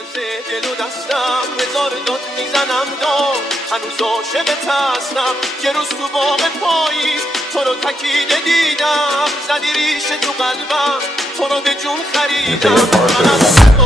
میلرزه دل و دستم، هزار داد میزنم داد، هنوز عاشقت هستم. یه روز تو باغ پاییز تو رو تکیده دیدم، زدی ریشه تو قلبم، تو رو به جون خریدم. من از